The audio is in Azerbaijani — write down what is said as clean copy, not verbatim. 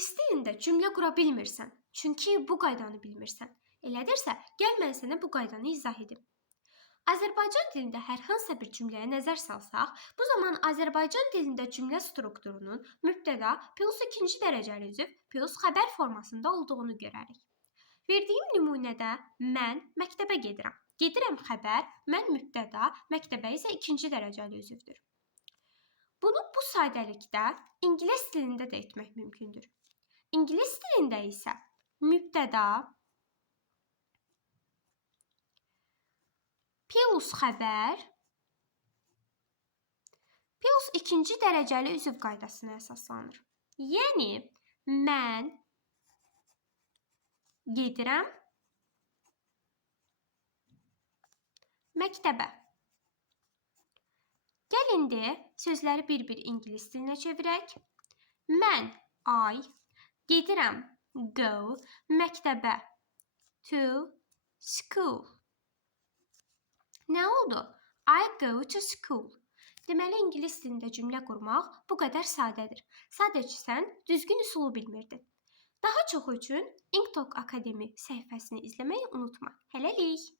İngilis dilində cümlə qura bilmirsən, çünki bu qaydanı bilmirsən. Elədirsə, gəl mən sənə bu qaydanı izah edim. Azərbaycan dilində hər hansısa bir cümləyə nəzər salsaq, bu zaman Azərbaycan dilində cümlə strukturunun mübtəda plus ikinci dərəcəli üzv plus xəbər formasında olduğunu görərik. Verdiyim nümunədə mən məktəbə gedirəm. Gedirəm xəbər, mən mübtəda, məktəbə isə ikinci dərəcəli üzvdür. Bunu bu sadəlikdə ingilis dilində də etmək mümkündür. İngilis dilində isə mübtəda plus xəbər plus ikinci dərəcəli üzv qaydasına əsaslanır. Yəni, mən gedirəm məktəbə. Gəl indi sözləri bir-bir ingilis dilinə çevirək. Mən, I, gedirəm, go, məktəbə, to, school. Nə oldu? I go to school. Deməli, ingilis dilində cümlə qurmaq bu qədər sadədir. Sadəcə sən düzgün üsulu bilmirdin. Daha çox üçün İnkTalk Akademi səhifəsini izləməyi unutma. Hələlik!